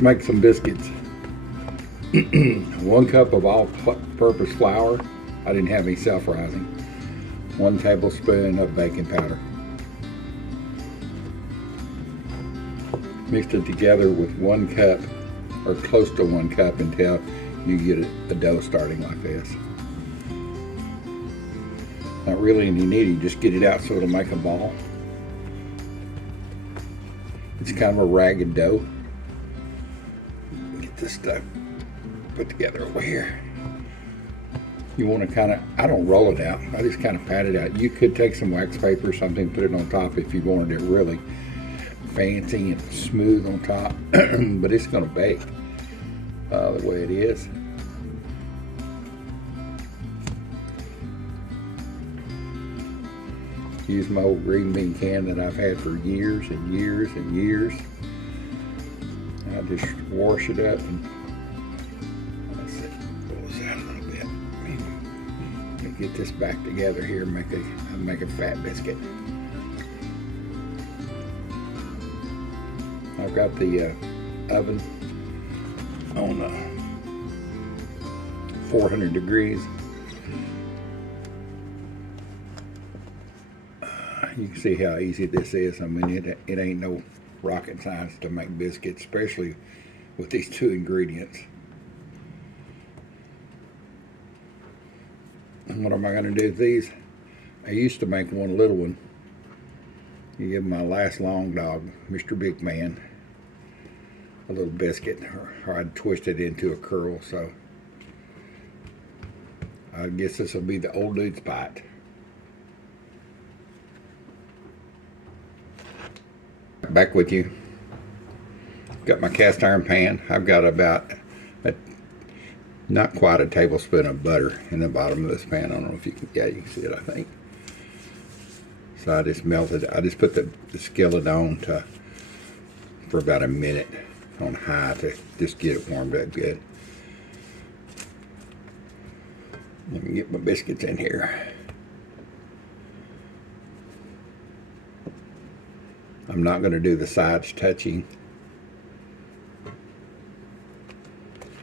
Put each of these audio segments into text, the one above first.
Let's make some biscuits. 1 cup of all-purpose flour. I didn't have any self-rising. 1 tablespoon of baking powder. Mixed it together with 1 cup, or close to 1 cup, until you get a dough starting like this. Not really any kneading, just get it out so it'll make a ball. It's kind of a ragged dough. Get this stuff put together over here. You want to kind of, I don't roll it out, I just kind of pat it out. You could take some wax paper or something, put it on top if you wanted it really fancy and smooth on top, but it's going to bake the way it is. Use my old green bean can that I've had for years and years and years. I just wash it up and let's see, pull this out a little bit. Let me get this back together here and make a fat biscuit. I've got the oven on 400 degrees. You can see how easy this is. I mean, it ain't no rocket science to make biscuits, especially with these 2 ingredients. And what am I going to do with these? I used to make one little one. You give my last long dog, Mr. Big Man, a little biscuit, or I'd twist it into a curl. So I guess this will be the old dude's pot. Back with you. Got my cast iron pan. I've got about not quite a tablespoon of butter in the bottom of this pan. I don't know if you can, yeah, you can see it, I think. So I just melted, I just put the skillet on for about a minute on high to just get it warmed up good. Let me get my biscuits in here. I'm not going to do the sides touching,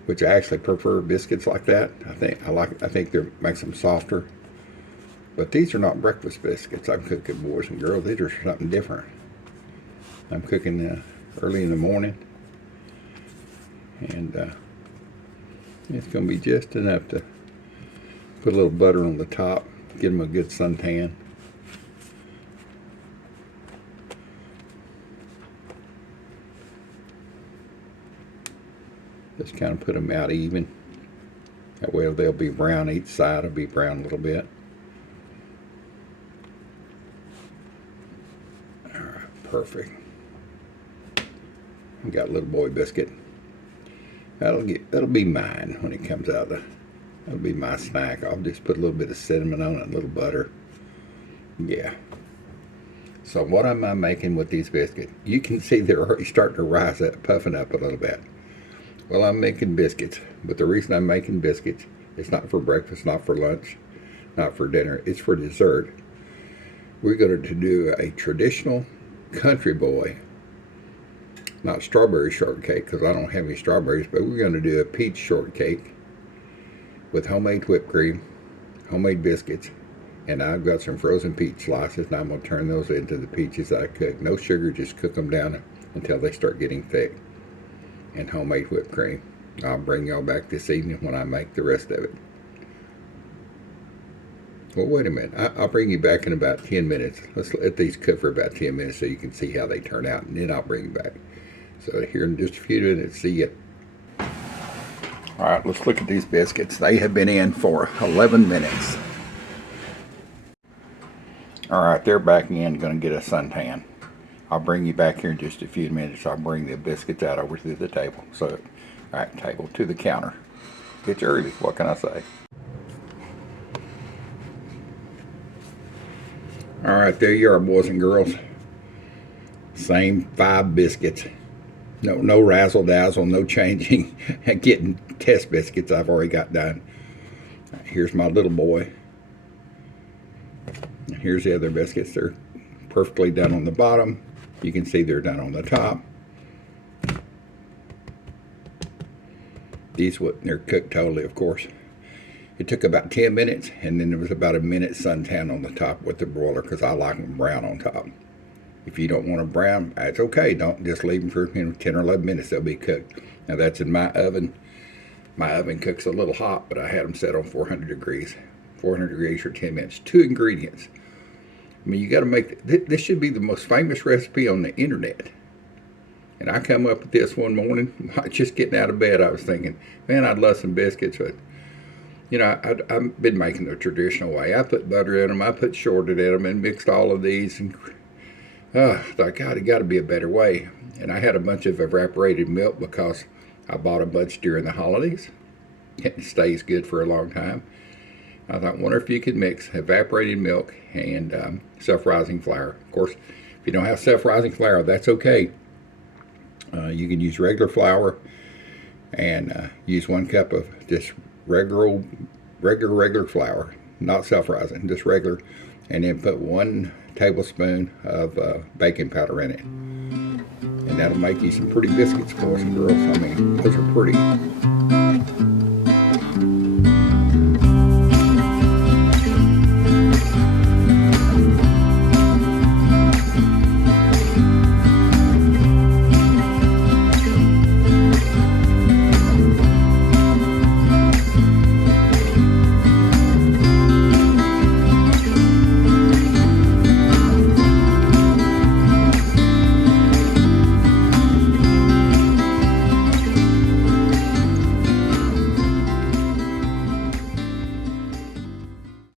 which I actually prefer biscuits like that. I think they makes them softer. But these are not breakfast biscuits I'm cooking, boys and girls. These are something different. I'm cooking early in the morning, and it's going to be just enough to put a little butter on the top, give them a good suntan. Just kind of put them out even. That way they'll be brown. Each side will be brown a little bit. All right, perfect. I got a little boy biscuit. That'll be mine when it comes out. That'll be my snack. I'll just put a little bit of cinnamon on it, a little butter. Yeah. So what am I making with these biscuits? You can see they're already starting to rise up, puffing up a little bit. Well, I'm making biscuits, but the reason I'm making biscuits, it's not for breakfast, not for lunch, not for dinner, it's for dessert. We're going to do a traditional country boy, not strawberry shortcake, because I don't have any strawberries, but we're going to do a peach shortcake with homemade whipped cream, homemade biscuits, and I've got some frozen peach slices, and I'm going to turn those into the peaches I cook. No sugar, just cook them down until they start getting thick. And homemade whipped cream. I'll bring y'all back this evening when I make the rest of it. Well, wait a minute. I'll bring you back in about 10 minutes. Let's let these cook for about 10 minutes so you can see how they turn out, and then I'll bring you back. So here in just a few minutes, see ya. All right, let's look at these biscuits. They have been in for 11 minutes. All right, they're back in, going to get a suntan. I'll bring you back here in just a few minutes. I'll bring the biscuits out over to the table. So, all right, table to the counter. It's early, what can I say? All right, there you are, boys and girls. Same 5 biscuits. No razzle dazzle, no changing. Getting test biscuits I've already got done. Here's my little boy. Here's the other biscuits. They're perfectly done on the bottom. You can see they're done on the top. These they're cooked totally, of course. It took about 10 minutes, and then there was about a minute suntan on the top with the broiler, because I like them brown on top. If you don't want them brown, that's okay. Don't just leave them for 10 or 11 minutes. They'll be cooked. Now that's in my oven. My oven cooks a little hot, but I had them set on 400 degrees. 400 degrees for 10 minutes. 2 ingredients. I mean, you got to make this should be the most famous recipe on the internet. And I come up with this one morning, just getting out of bed. I was thinking, man, I'd love some biscuits, but you know, I've been making the traditional way. I put butter in them, I put shorted in them, and mixed all of these. And I thought, God, it got to be a better way. And I had a bunch of evaporated milk because I bought a bunch during the holidays. It stays good for a long time. I thought, wonder if you could mix evaporated milk and self-rising flour. Of course, if you don't have self-rising flour, that's okay. You can use regular flour and use 1 cup of just regular flour, not self-rising, just regular, and then put 1 tablespoon of baking powder in it. And that'll make you some pretty biscuits, boys and girls. I mean, those are pretty.